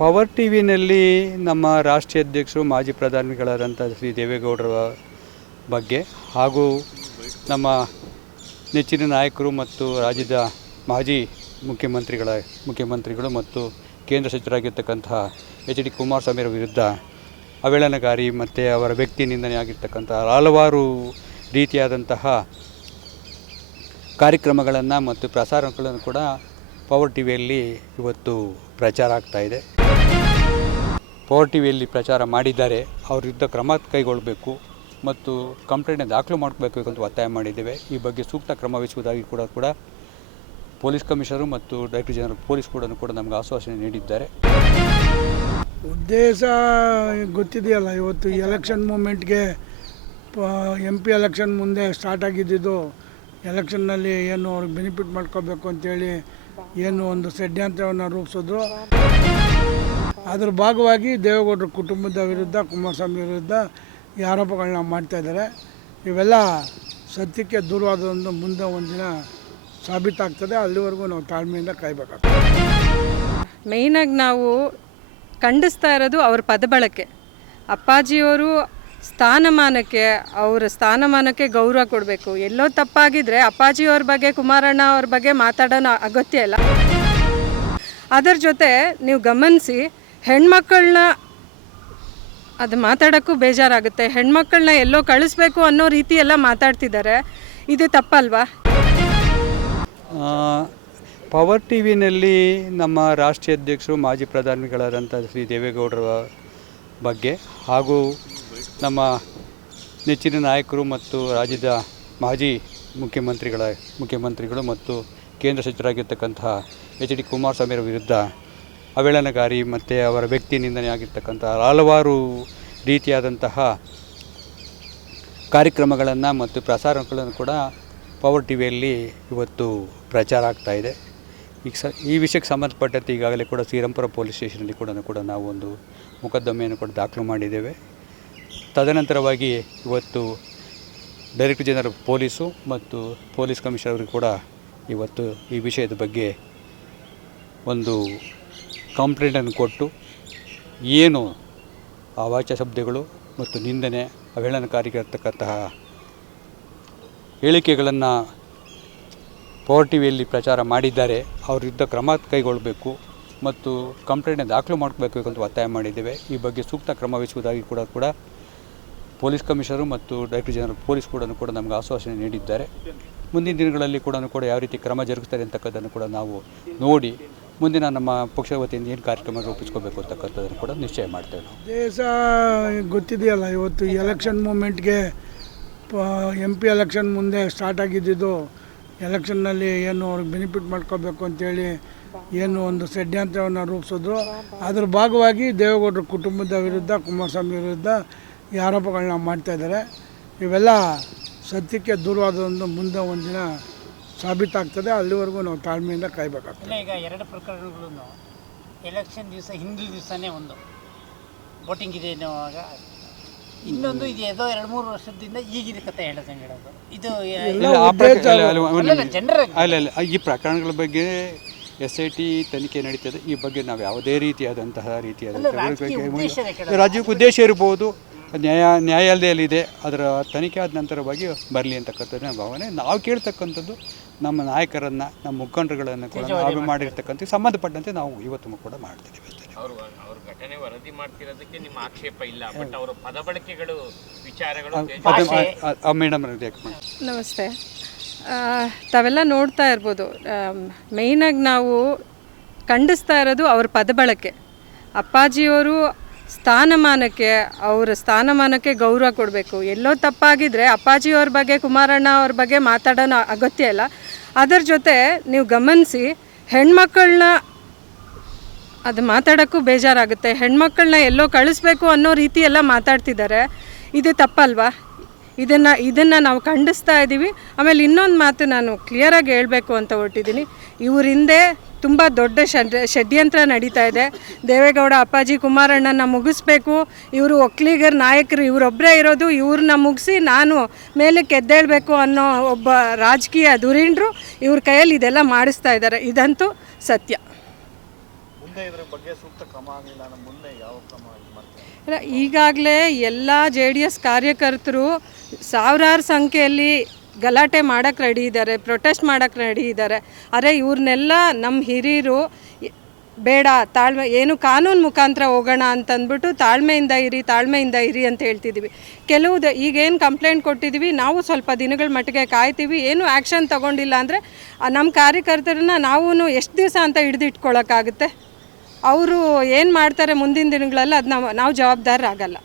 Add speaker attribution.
Speaker 1: Power T ವಿನಲ್ಲಿ ನಮ್ಮ ರಾಷ್ಟ್ರೀಯ ಅಧ್ಯಕ್ಷರು, ಮಾಜಿ ಪ್ರಧಾನಿಗಳಾದಂಥ ಶ್ರೀ ದೇವೇಗೌಡರ ಬಗ್ಗೆ ಹಾಗೂ ನಮ್ಮ ನೆಚ್ಚಿನ ನಾಯಕರು ಮತ್ತು ರಾಜ್ಯದ ಮಾಜಿ ಮುಖ್ಯಮಂತ್ರಿಗಳ, ಮುಖ್ಯಮಂತ್ರಿಗಳು ಮತ್ತು ಕೇಂದ್ರ ಸಚಿವರಾಗಿರ್ತಕ್ಕಂತಹ ಎಚ್ ಡಿ ಕುಮಾರಸ್ವಾಮಿಯವರ ವಿರುದ್ಧ ಅವೇಳನಕಾರಿ ಮತ್ತು ಅವರ ವ್ಯಕ್ತಿ ನಿಂದನೆ ಆಗಿರ್ತಕ್ಕಂತಹ ಹಲವಾರು ರೀತಿಯಾದಂತಹ ಕಾರ್ಯಕ್ರಮಗಳನ್ನು ಮತ್ತು ಪ್ರಸಾರಗಳನ್ನು ಕೂಡ ಪವರ್ ಟಿ ವಿಯಲ್ಲಿ ಇವತ್ತು ಪ್ರಚಾರ ಆಗ್ತಾ ಇದೆ. ಪವರ್ ಟಿ ವಿಯಲ್ಲಿ ಪ್ರಚಾರ ಮಾಡಿದ್ದಾರೆ, ಅವ್ರ ವಿರುದ್ಧ ಕ್ರಮ ಕೈಗೊಳ್ಳಬೇಕು ಮತ್ತು ಕಂಪ್ಲೇಂಟ್ ದಾಖಲು ಮಾಡಬೇಕು ಅಂತ ಒತ್ತಾಯ ಮಾಡಿದ್ದೇವೆ. ಈ ಬಗ್ಗೆ ಸೂಕ್ತ ಕ್ರಮ ವಹಿಸುವುದಾಗಿ ಕೂಡ ಕೂಡ ಪೊಲೀಸ್ ಕಮಿಷನರು ಮತ್ತು ಡೈರೆಕ್ಟರ್ ಜನರಲ್ ಪೊಲೀಸ್ ಕೂಡ ಕೂಡ ನಮಗೆ ಆಶ್ವಾಸನೆ ನೀಡಿದ್ದಾರೆ.
Speaker 2: ಉದ್ದೇಶ ಗೊತ್ತಿದೆಯಲ್ಲ, ಇವತ್ತು ಎಲೆಕ್ಷನ್ ಮೂಮೆಂಟ್ಗೆ ಎಂ ಪಿ ಎಲೆಕ್ಷನ್ ಮುಂದೆ ಸ್ಟಾರ್ಟ್ ಆಗಿದ್ದಿದ್ದು ಎಲೆಕ್ಷನ್ನಲ್ಲಿ ಏನು ಅವ್ರಿಗೆ ಬೆನಿಫಿಟ್ ಮಾಡ್ಕೋಬೇಕು ಅಂತೇಳಿ ಏನು ಒಂದು ಷಡ್ಯಂತ್ರವನ್ನು ರೂಪಿಸಿದ್ರು. ಅದ್ರ ಭಾಗವಾಗಿ ದೇವೇಗೌಡರ ಕುಟುಂಬದ ವಿರುದ್ಧ, ಕುಮಾರಸ್ವಾಮಿ ವಿರುದ್ಧ ಈ ಆರೋಪಗಳನ್ನ ಮಾಡ್ತಾಯಿದ್ದಾರೆ ಇವೆಲ್ಲ ಸತ್ಯಕ್ಕೆ ದೂರವಾದದೊಂದು ಮುಂದೆ ಒಂದಿನ ಸಾಬೀತಾಗ್ತದೆ. ಅಲ್ಲಿವರೆಗೂ ನಾವು ತಾಳ್ಮೆಯಿಂದ ಕಾಯ್ಬೇಕಾಗ್ತದೆ.
Speaker 3: ಮೇಯ್ನಾಗಿ ನಾವು ಖಂಡಿಸ್ತಾ ಇರೋದು ಅವ್ರ ಪದಬಳಕೆ. ಅಪ್ಪಾಜಿಯವರು ಸ್ಥಾನಮಾನಕ್ಕೆ, ಅವರ ಸ್ಥಾನಮಾನಕ್ಕೆ ಗೌರವ ಕೊಡಬೇಕು. ಎಲ್ಲೋ ತಪ್ಪಾಗಿದ್ರೆ ಅಪ್ಪಾಜಿಯವ್ರ ಬಗ್ಗೆ, ಕುಮಾರಣ್ಣ ಅವ್ರ ಬಗ್ಗೆ ಮಾತಾಡೋಣ ಅಗತ್ಯ ಇಲ್ಲ. ಅದರ ಜೊತೆ ನೀವು ಗಮನಿಸಿ ಹೆಣ್ಮಕ್ಕಳನ್ನ ಅದು ಮಾತಾಡೋಕ್ಕೂ ಬೇಜಾರಾಗುತ್ತೆ. ಹೆಣ್ಮಕ್ಕಳನ್ನ ಎಲ್ಲೋ ಕಳಿಸ್ಬೇಕು ಅನ್ನೋ ರೀತಿ ಎಲ್ಲ ಮಾತಾಡ್ತಿದ್ದಾರೆ. ಇದು ತಪ್ಪಲ್ವಾ?
Speaker 1: ಪವರ್ ಟಿ ವಿನಲ್ಲಿ ನಮ್ಮ ರಾಷ್ಟ್ರೀಯ ಅಧ್ಯಕ್ಷರು, ಮಾಜಿ ಪ್ರಧಾನಿಗಳಾದಂಥ ಶ್ರೀ ದೇವೇಗೌಡರ ಬಗ್ಗೆ ಹಾಗೂ ನಮ್ಮ ನೆಚ್ಚಿನ ನಾಯಕರು ಮತ್ತು ರಾಜ್ಯದ ಮಾಜಿ ಮುಖ್ಯಮಂತ್ರಿಗಳ, ಮುಖ್ಯಮಂತ್ರಿಗಳು ಮತ್ತು ಕೇಂದ್ರ ಸಚಿವರಾಗಿರ್ತಕ್ಕಂತಹ ಎಚ್ ಡಿ ಕುಮಾರಸ್ವಾಮಿಯವರ ವಿರುದ್ಧ ಅವೇಳನಕಾರಿ ಮತ್ತು ಅವರ ವ್ಯಕ್ತಿ ನಿಂದನೆ ಆಗಿರ್ತಕ್ಕಂಥ ಹಲವಾರು ರೀತಿಯಾದಂತಹ ಕಾರ್ಯಕ್ರಮಗಳನ್ನು ಮತ್ತು ಪ್ರಸಾರಗಳನ್ನು ಕೂಡ ಪವರ್ ಟಿ ವಿಯಲ್ಲಿ ಇವತ್ತು ಪ್ರಚಾರ ಆಗ್ತಾ ಇದೆ. ಈಗ ಸ, ಈ ವಿಷಯಕ್ಕೆ ಸಂಬಂಧಪಟ್ಟಂತೆ ಈಗಾಗಲೇ ಕೂಡ ಶ್ರೀರಂಪುರ ಪೊಲೀಸ್ ಸ್ಟೇಷನಲ್ಲಿ ಕೂಡ ಕೂಡ ನಾವು ಒಂದು ಮೊಕದ್ದಮೆಯನ್ನು ಕೂಡ ದಾಖಲು ಮಾಡಿದ್ದೇವೆ. ತದನಂತರವಾಗಿ ಇವತ್ತು ಡೈರೆಕ್ಟರ್ ಜನರಲ್ ಪೊಲೀಸು ಮತ್ತು ಪೊಲೀಸ್ ಕಮಿಷನರ್ ಕೂಡ ಇವತ್ತು ಈ ವಿಷಯದ ಬಗ್ಗೆ ಒಂದು ಕಂಪ್ಲೇಂಟನ್ನು ಕೊಟ್ಟು ಏನು ಅವಾಚ್ಯ ಶಬ್ದಗಳು ಮತ್ತು ನಿಂದನೆ ಅವಹೇಳನಕಾರಿಗಿರ್ತಕ್ಕಂತಹ ಹೇಳಿಕೆಗಳನ್ನು ಪವರ್ ಟಿ ವಿಯಲ್ಲಿ ಪ್ರಚಾರ ಮಾಡಿದ್ದಾರೆ, ಅವ್ರ ಯುದ್ಧ ಕ್ರಮ ಕೈಗೊಳ್ಳಬೇಕು ಮತ್ತು ಕಂಪ್ಲೇಂಟ್ ದಾಖಲು ಮಾಡಬೇಕು ಅಂತ ಒತ್ತಾಯ ಮಾಡಿದ್ದೇವೆ. ಈ ಬಗ್ಗೆ ಸೂಕ್ತ ಕ್ರಮ ವಹಿಸುವುದಾಗಿ ಕೂಡ ಕೂಡ ಪೊಲೀಸ್ ಕಮಿಷನರು ಮತ್ತು ಡೈರೆಕ್ಟರ್ ಜನರಲ್ ಪೊಲೀಸ್ ಕೂಡ ಕೂಡ ನಮಗೆ ಆಶ್ವಾಸನೆ ನೀಡಿದ್ದಾರೆ. ಮುಂದಿನ ದಿನಗಳಲ್ಲಿ ಕೂಡ ಕೂಡ ಯಾವ ರೀತಿ ಕ್ರಮ ಜರುಗಿಸ್ತಾರೆ ಅಂತಕ್ಕಂಥದ್ದನ್ನು ಕೂಡ ನಾವು ನೋಡಿ ಮುಂದಿನ ನಮ್ಮ ಪಕ್ಷದ ವತಿಯಿಂದ ಏನು ಕಾರ್ಯಕ್ರಮ ರೂಪಿಸ್ಕೋಬೇಕು ಅಂತಕ್ಕಂಥದ್ದನ್ನು ಕೂಡ ನಿಶ್ಚಯ ಮಾಡ್ತೇವೆ ನಾವು.
Speaker 2: ದೇಶ ಗೊತ್ತಿದೆಯಲ್ಲ, ಇವತ್ತು ಎಲೆಕ್ಷನ್ ಮೂಮೆಂಟ್ಗೆ ಎಂ ಪಿ ಎಲೆಕ್ಷನ್ ಮುಂದೆ ಸ್ಟಾರ್ಟ್ ಆಗಿದ್ದಿದ್ದು ಎಲೆಕ್ಷನ್ನಲ್ಲಿ ಏನು ಅವ್ರಿಗೆ ಬೆನಿಫಿಟ್ ಮಾಡ್ಕೋಬೇಕು ಅಂತೇಳಿ ಏನು ಒಂದು ಷಡ್ಯಂತ್ರವನ್ನು ರೂಪಿಸಿದ್ರು. ಅದ್ರ ಭಾಗವಾಗಿ ದೇವೇಗೌಡರ ಕುಟುಂಬದ ವಿರುದ್ಧ, ಕುಮಾರಸ್ವಾಮಿ ವಿರುದ್ಧ ಈ ಆರೋಪಗಳನ್ನ ಮಾಡ್ತಾಯಿದ್ದಾರೆ ಇವೆಲ್ಲ ಸತ್ಯಕ್ಕೆ ದೂರವಾದೊಂದು ಮುಂದೆ ಒಂದಿನ ಸಾಬೀತಾಗ್ತದೆ ಅಲ್ಲಿವರೆಗೂ ನಾವು ತಾಳ್ಮೆಯಿಂದ ಕಾಯ್ಬೇಕಾಗ್ತದೆ.
Speaker 4: ಇಲ್ಲ ಈಗ ಎರಡು ಪ್ರಕರಣಗಳನ್ನು ಎಲೆಕ್ಷನ್ ದಿವಸ ಹಿಂದಿನ ದಿವಸನೇ ಒಂದು. ವೋಟಿಂಗ್ ಇದೆ ಎನ್ನುವಾಗ ಇನ್ನೊಂದು ಇದು ಏದೋ ಎರಡು ಮೂರು ವರ್ಷದಿಂದ ಈಗಿನ ಕತೆ ಹೇಳೋದಂಗೆ ಹೇಳೋದು. ಇದು
Speaker 1: ಇಲ್ಲ, ಆ ಪ್ರಕ- ಇಲ್ಲ, ಇಲ್ಲ, ಒಂದು
Speaker 4: ಅಲ್ಲಲ್ಲ, ಜನರ
Speaker 1: ಅಲ್ಲ ಅಲ್ಲ ಈ ಪ್ರಕರಣಗಳ ಬಗ್ಗೆ ಎಸ್ ಐ ಟಿ ತನಿಖೆ ನಡೀತದೆ. ಈ ಬಗ್ಗೆ ನಾವು ಯಾವುದೇ ರೀತಿಯಾದಂತಹ ರೀತಿಯಾದ
Speaker 4: ರಾಜಕೀಯ ಉದ್ದೇಶನೇ ಕೆಳಗೆ.
Speaker 1: ರಾಜ್ಯಕ್ಕೆ ಉದ್ದೇಶ ಇರ್ಬೋದು. ನ್ಯಾಯ ನ್ಯಾಯಾಲಯದಲ್ಲಿದೆ. ಅದರ ತನಿಖೆ ಆದ ನಂತರವಾಗಿ ಬರಲಿ ಅಂತಕ್ಕಂಥದ್ದು ನಮ್ಮ ಭಾವನೆ. ನಾವು ಕೇಳ್ತಕ್ಕಂಥದ್ದು ನಮ್ಮ ನಾಯಕರನ್ನು ನಮ್ಮ ಮುಖಂಡರುಗಳನ್ನು ಕೂಡ ನಾವು ಮಾಡಿರ್ತಕ್ಕಂಥ ಸಂಬಂಧಪಟ್ಟಂತೆ ನಾವು ಇವತ್ತು ಕೂಡ ಮಾಡ್ತಿದ್ದೀವಿ
Speaker 5: ಅವರು ಅವ್ರ ಘಟನೆ ವರದಿ ಮಾಡ್ತಿರೋದಕ್ಕೆ ನಿಮ್ಮ ಆಕ್ಷೇಪ ಇಲ್ಲ ಬಟ್ ಅವರ ಪದ ಬಳಕೆಗಳು ವಿಚಾರಗಳು
Speaker 1: ಮೇಡಮ್
Speaker 3: ನಮಸ್ತೆ. ತಾವೆಲ್ಲ ನೋಡ್ತಾ ಇರ್ಬೋದು ಮೇಯ್ನಾಗಿ ನಾವು ಖಂಡಿಸ್ತಾ ಇರೋದು ಅವ್ರ ಪದಬಳಕೆ. ಅಪ್ಪಾಜಿಯವರು ಸ್ಥಾನಮಾನಕ್ಕೆ ಅವರ ಸ್ಥಾನಮಾನಕ್ಕೆ ಗೌರವ ಕೊಡಬೇಕು. ಎಲ್ಲೋ ತಪ್ಪಾಗಿದ್ರೆ ಅಪ್ಪಾಜಿಯವ್ರ ಬಗ್ಗೆ ಕುಮಾರಣ್ಣ ಅವ್ರ ಬಗ್ಗೆ ಮಾತಾಡೋಣ ಅಗತ್ಯ ಇಲ್ಲ. ಅದರ ಜೊತೆ ನೀವು ಗಮನಿಸಿ ಹೆಣ್ಮಕ್ಕಳನ್ನ ಅದು ಮಾತಾಡೋಕ್ಕೂ ಬೇಜಾರಾಗುತ್ತೆ. ಹೆಣ್ಮಕ್ಕಳನ್ನ ಎಲ್ಲೋ ಕಳಿಸ್ಬೇಕು ಅನ್ನೋ ರೀತಿ ಎಲ್ಲ ಮಾತಾಡ್ತಿದ್ದಾರೆ. ಇದು ತಪ್ಪಲ್ವಾ? ಇದನ್ನು ಇದನ್ನು ನಾವು ಖಂಡಿಸ್ತಾ ಇದ್ದೀವಿ ಆಮೇಲೆ ಇನ್ನೊಂದು ಮಾತು ನಾನು ಕ್ಲಿಯರಾಗಿ ಹೇಳಬೇಕು ಅಂತ ಹೊರಟಿದ್ದೀನಿ. ಇವ್ರ ಹಿಂದೆ ತುಂಬ ದೊಡ್ಡ ಷಡ್ ಷಡ್ಯಂತ್ರ ನಡೀತಾ ಇದೆ. ದೇವೇಗೌಡ ಅಪ್ಪಾಜಿ ಕುಮಾರಣ್ಣನ ಮುಗಿಸ್ಬೇಕು. ಇವರು ಒಕ್ಕಲಿಗರ ನಾಯಕರು ಇವರೊಬ್ಬರೇ ಇರೋದು ಇವ್ರನ್ನ ಮುಗಿಸಿ ನಾನು ಮೇಲೆ ಎದ್ದೇಳಬೇಕು ಅನ್ನೋ ಒಬ್ಬ ರಾಜಕೀಯ ಧುರೀಣರು ಇವ್ರ ಕೈಯಲ್ಲಿ ಇದೆಲ್ಲ ಮಾಡಿಸ್ತಾ ಇದ್ದಾರೆ. ಇದಂತೂ ಸತ್ಯ. ಈಗಾಗಲೇ ಎಲ್ಲ ಜೆ ಡಿ ಎಸ್ ಕಾರ್ಯಕರ್ತರು ಸಾವಿರಾರು ಸಂಖ್ಯೆಯಲ್ಲಿ ಗಲಾಟೆ ಮಾಡೋಕ್ಕೆ ರೆಡಿ ಇದ್ದಾರೆ ಪ್ರೊಟೆಸ್ಟ್ ಮಾಡೋಕ್ಕೆ ರೆಡಿ ಇದ್ದಾರೆ. ಅರೆ ಇವ್ರನ್ನೆಲ್ಲ ನಮ್ಮ ಹಿರಿಯರು ಬೇಡ, ತಾಳ್ಮೆ, ಏನು ಕಾನೂನು ಮುಖಾಂತರ ಹೋಗೋಣ ಅಂತಂದ್ಬಿಟ್ಟು ತಾಳ್ಮೆಯಿಂದ ಇರಿ ತಾಳ್ಮೆಯಿಂದ ಇರಿ ಅಂತ ಹೇಳ್ತಿದ್ದೀವಿ ಕೆಲವು ಈಗೇನು ಕಂಪ್ಲೇಂಟ್ ಕೊಟ್ಟಿದ್ದೀವಿ ನಾವು ಸ್ವಲ್ಪ ದಿನಗಳ ಮಟ್ಟಿಗೆ ಕಾಯ್ತೀವಿ, ಏನು ಆ್ಯಕ್ಷನ್ ತಗೊಂಡಿಲ್ಲ ಅಂದರೆ ನಮ್ಮ ಕಾರ್ಯಕರ್ತರನ್ನ ನಾವು ಎಷ್ಟು ದಿವಸ ಅಂತ ಹಿಡಿದಿಟ್ಕೊಳ್ಳೋಕ್ಕಾಗುತ್ತೆ ಅವರು ಏನು ಮಾಡ್ತಾರೆ ಮುಂದಿನ ದಿನಗಳಲ್ಲಿ ಅದು ನಾವು ನಾವು ಜವಾಬ್ದಾರರಾಗಲ್ಲ.